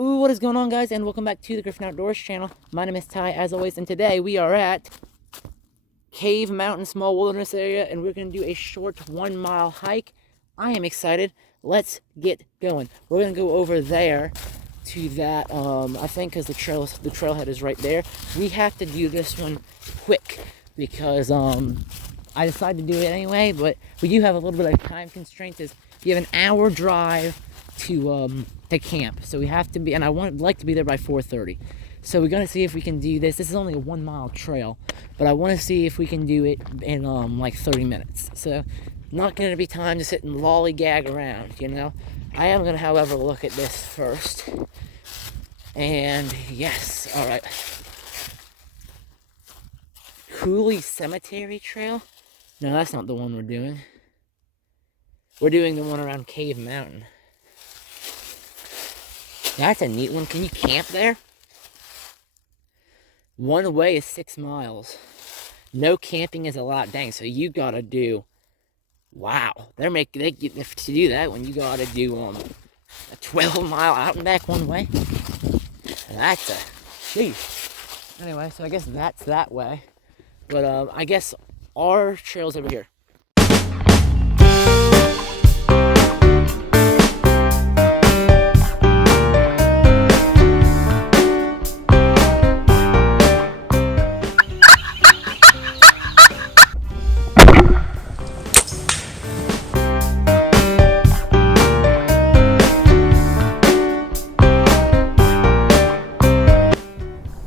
Ooh, what is going on, guys, and welcome back to the Griffin Outdoors channel. My name is Ty, as always, and today we are at Cave Mountain Small Wilderness Area, and we're going to do a short 1 mile hike. I am excited. Let's get going. We're going to go over there to that, I think, because the trailhead is right there. We have to do this one quick because I decided to do it anyway, but we do have a little bit of time constraints. Is you have an hour drive to camp, so we have to be, and I would like to be there by 4:30. So we're gonna see if we can do this. This is only a 1 mile trail, but I want to see if we can do it in like 30 minutes. So not gonna be time to sit and lollygag around, you know. I am gonna, however, look at this first. And yes, all right. Cooley Cemetery Trail. No, that's not the one we're doing. We're doing the one around Cave Mountain. That's a neat one. Can you camp there? One way is 6 miles. No camping is allowed. Dang, so you gotta do, wow. To do that when you gotta do a 12-mile out and back one way. That's a, sheesh. Anyway, so I guess that's that way. But I guess our trail's over here.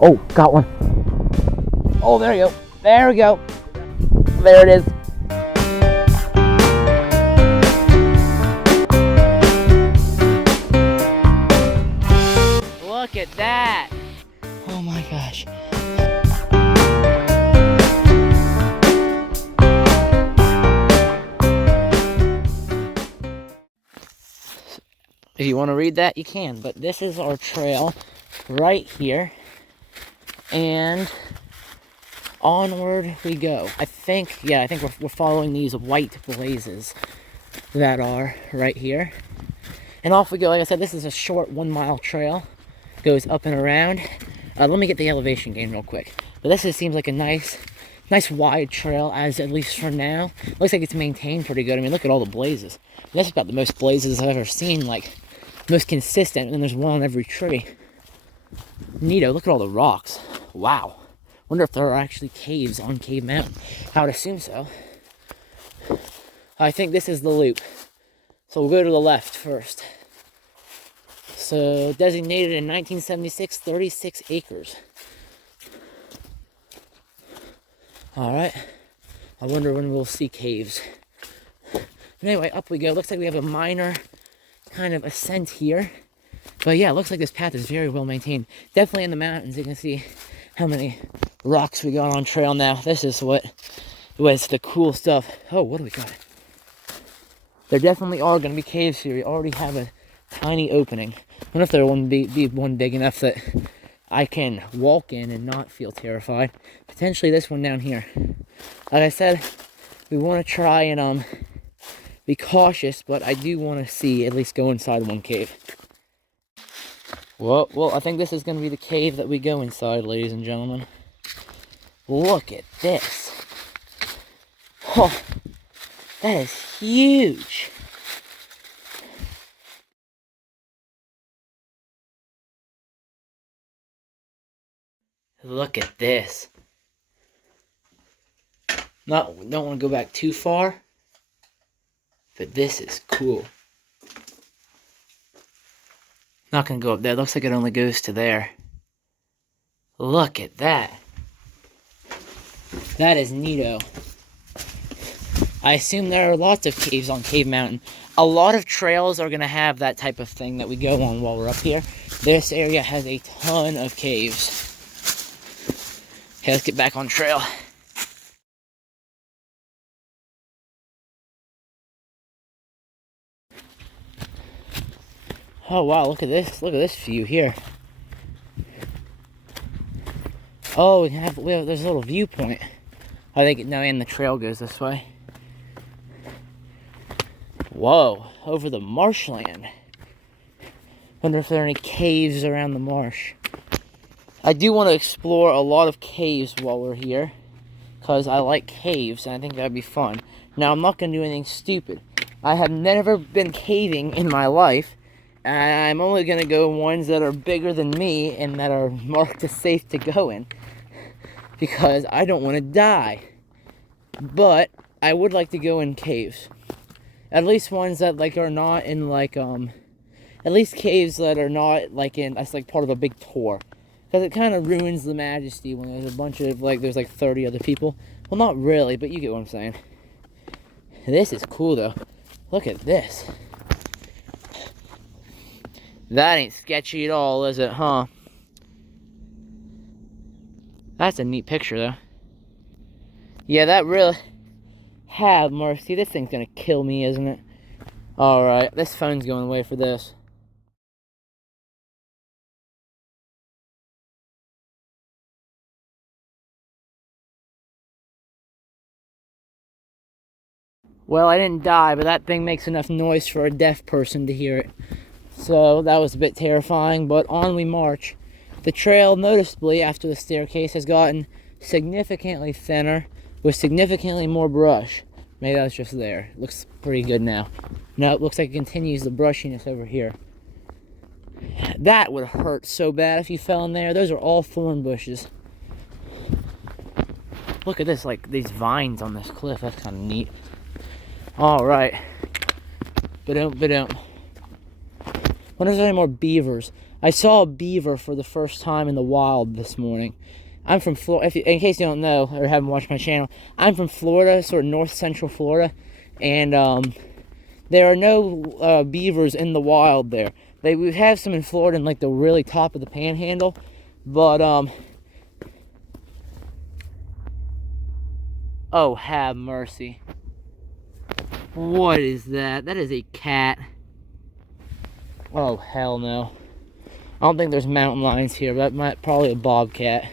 Oh, got one. Oh, there you go. There we go. There it is. Look at that. Oh my gosh. If you want to read that, you can. But this is our trail right here. And onward we go. I think we're following these white blazes that are right here. And off we go. Like I said, this is a short 1 mile trail. Goes up and around. Let me get the elevation gain real quick. But this just seems like a nice wide trail, as at least for now. Looks like it's maintained pretty good. I mean, look at all the blazes. This is about the most blazes I've ever seen, like most consistent, and there's one on every tree. Neato, look at all the rocks. Wow. Wonder if there are actually caves on Cave Mountain. I would assume so. I think this is the loop. So we'll go to the left first. So designated in 1976, 36 acres. Alright. I wonder when we'll see caves. But anyway, up we go. Looks like we have a minor kind of ascent here. But yeah, it looks like this path is very well maintained. Definitely in the mountains. You can see how many rocks we got on trail now. This is what was the cool stuff. Oh, what do we got? There definitely are going to be caves here. We already have a tiny opening. I wonder if there will be one big enough that I can walk in and not feel terrified. Potentially this one down here. Like I said, we want to try and be cautious, but I do want to see, at least go inside one cave. Well, I think this is going to be the cave that we go inside, ladies and gentlemen. Look at this. Oh, that is huge. Look at this. Don't want to go back too far, but this is cool. Not gonna go up there. Looks like it only goes to there. Look at that. That is neato. I assume there are lots of caves on Cave Mountain. A lot of trails are gonna have that type of thing that we go on while we're up here. This area has a ton of caves. Okay, let's get back on trail. Oh wow, look at this. Look at this view here. Oh, there's a little viewpoint. I think, no, and the trail goes this way. Whoa, over the marshland. Wonder if there are any caves around the marsh. I do want to explore a lot of caves while we're here, because I like caves, and I think that would be fun. Now, I'm not going to do anything stupid. I have never been caving in my life, and I'm only going to go ones that are bigger than me and that are marked as safe to go in, because I don't want to die. But I would like to go in caves. At least ones that, like, are not in, like, at least caves that are not, like, in, that's, like, part of a big tour. Because it kind of ruins the majesty when there's a bunch of, like, there's, like, 30 other people. Well, not really, but you get what I'm saying. This is cool, though. Look at this. That ain't sketchy at all, is it, huh? That's a neat picture, though. Yeah, that really... Have mercy. This thing's gonna kill me, isn't it? Alright, this phone's going away for this. Well, I didn't die, but that thing makes enough noise for a deaf person to hear it. So, that was a bit terrifying, but on we march. The trail, noticeably, after the staircase, has gotten significantly thinner, with significantly more brush. Maybe that's just there. It looks pretty good now. No, it looks like it continues the brushiness over here. That would hurt so bad if you fell in there. Those are all thorn bushes. Look at this, like, these vines on this cliff. That's kind of neat. Alright. Ba-dum, ba-dum. Wonder if there's any more beavers. I saw a beaver for the first time in the wild this morning. I'm from Florida. In case you don't know or haven't watched my channel, I'm from Florida, sort of north central Florida, and there are no beavers in the wild there. We have some in Florida in, like, the really top of the panhandle, but oh, have mercy. What is that? That is a cat. Oh, hell no. I don't think there's mountain lions here, but that might probably a bobcat.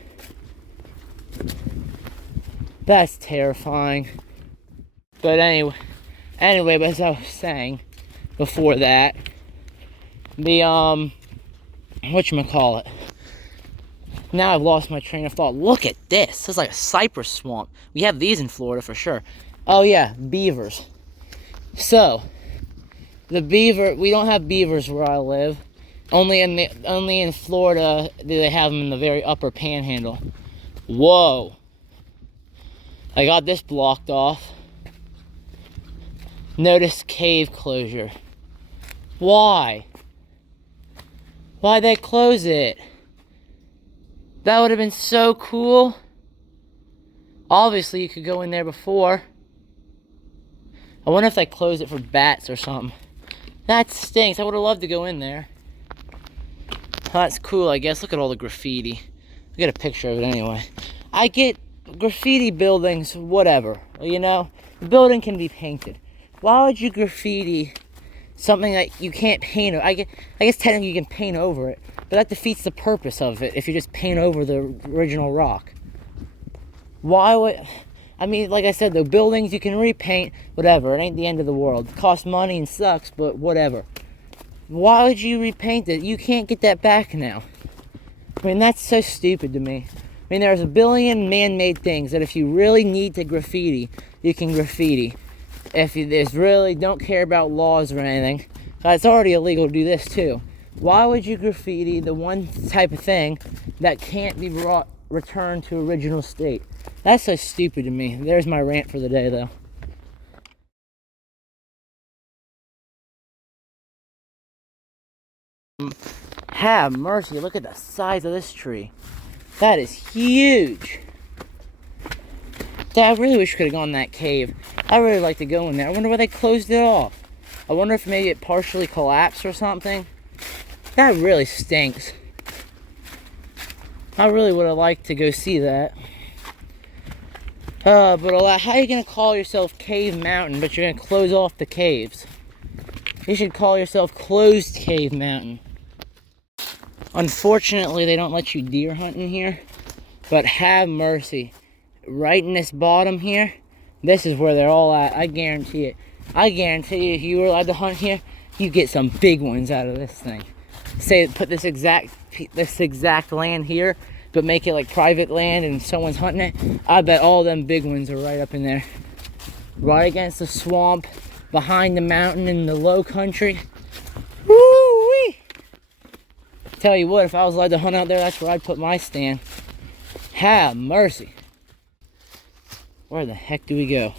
That's terrifying. But anyway, but as I was saying before that, the whatchamacallit. Now I've lost my train of thought. Look at this. This is like a cypress swamp. We have these in Florida for sure. Oh yeah, beavers. So, the beaver, we don't have beavers where I live. Only in Florida do they have them in the very upper panhandle. Whoa. I got this blocked off. Notice cave closure. Why? Why'd they close it? That would have been so cool. Obviously, you could go in there before. I wonder if they closed it for bats or something. That stinks. I would have loved to go in there. That's cool, I guess. Look at all the graffiti. I get a picture of it anyway. I get graffiti buildings, whatever. You know, the building can be painted. Why would you graffiti something that you can't paint? I guess technically you can paint over it, but that defeats the purpose of it if you just paint over the original rock. Why would... I mean, like I said, the buildings you can repaint, whatever. It ain't the end of the world. It costs money and sucks, but whatever. Why would you repaint it? You can't get that back now. I mean, that's so stupid to me. I mean, there's a billion man-made things that if you really need to graffiti, you can graffiti. If you just really don't care about laws or anything, it's already illegal to do this too. Why would you graffiti the one type of thing that can't be returned to original state? That's so stupid to me. There's my rant for the day, though. Have mercy, look at the size of this tree. That is huge. Dad, I really wish we could have gone in that cave. I really like to go in there. I wonder why they closed it off. I wonder if maybe it partially collapsed or something. That really stinks. I really would have liked to go see that. But how are you going to call yourself Cave Mountain, but you're going to close off the caves? You should call yourself Closed Cave Mountain. Unfortunately, they don't let you deer hunt in here, but have mercy. Right in this bottom here, this is where they're all at. I guarantee it. I guarantee you, if you were allowed to hunt here, you get some big ones out of this thing. say put this exact land here, but make it like private land and someone's hunting it, I bet all them big ones are right up in there, right against the swamp, behind the mountain in the low country. Woo-wee! Tell you what, if I was allowed to hunt out there, that's where I'd put my stand. Have mercy. Where the heck do we go?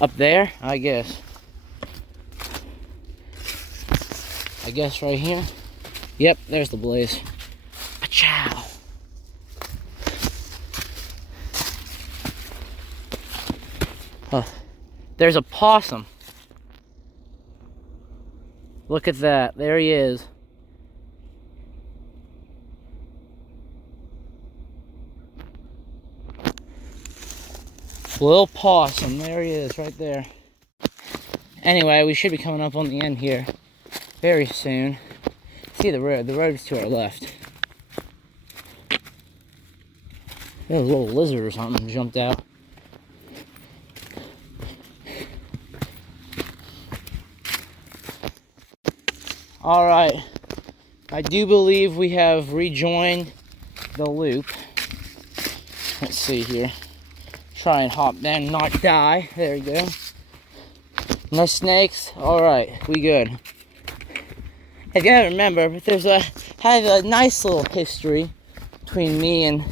Up there, I guess. I guess right here. Yep, there's the blaze. Pachow. There's a possum. Look at that. There he is. Little possum. There he is, right there. Anyway, we should be coming up on the end here very soon. See the road. The road's to our left. There's a little lizard or something jumped out. Alright. I do believe we have rejoined the loop. Let's see here. Try and hop down and not die. There we go. No snakes. Alright, we good. If you don't remember, there's a nice little history between me and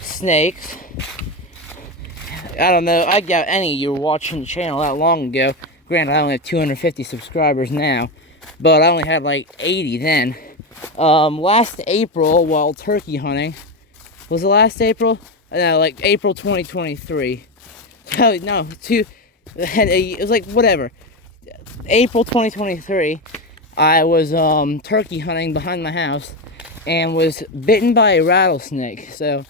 snakes. I don't know, I doubt any of you were watching the channel that long ago. Granted, I only have 250 subscribers now, but I only had like 80 then. Last April, while turkey hunting, was it last April? No, like April 2023. No, it was like whatever. April 2023, I was turkey hunting behind my house and was bitten by a rattlesnake. So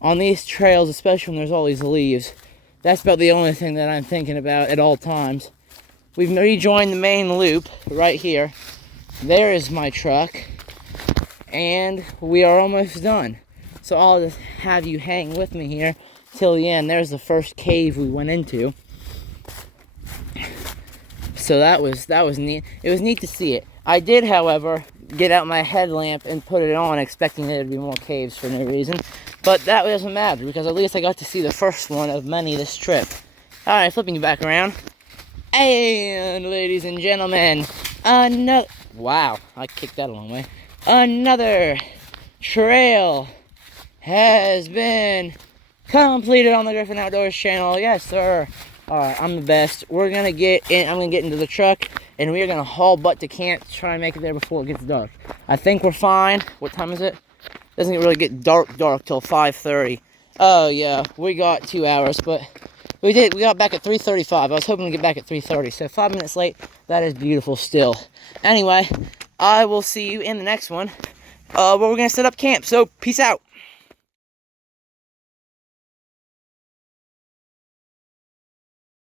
on these trails, especially when there's all these leaves, that's about the only thing that I'm thinking about at all times. We've rejoined the main loop right here. There is my truck, and we are almost done. So I'll just have you hang with me here till the end. There's the first cave we went into. So that was neat. It was neat to see it. I did, however, get out my headlamp and put it on, expecting there to be more caves for no reason. But that doesn't matter, because at least I got to see the first one of many this trip. Alright, flipping you back around. And ladies and gentlemen, another... Wow, I kicked that a long way. Another trail has been completed on the Griffin Outdoors channel. Yes, sir. Alright, I'm the best. We're gonna get in. I'm gonna get into the truck, and we're gonna haul butt to camp to try and make it there before it gets dark. I think we're fine. What time is it? Doesn't really get dark till 5:30. Oh yeah, we got 2 hours, but we got back at 3:35. I was hoping to get back at 3:30, so 5 minutes late. That is beautiful still. Anyway, I will see you in the next one, where we're gonna set up camp. So peace out.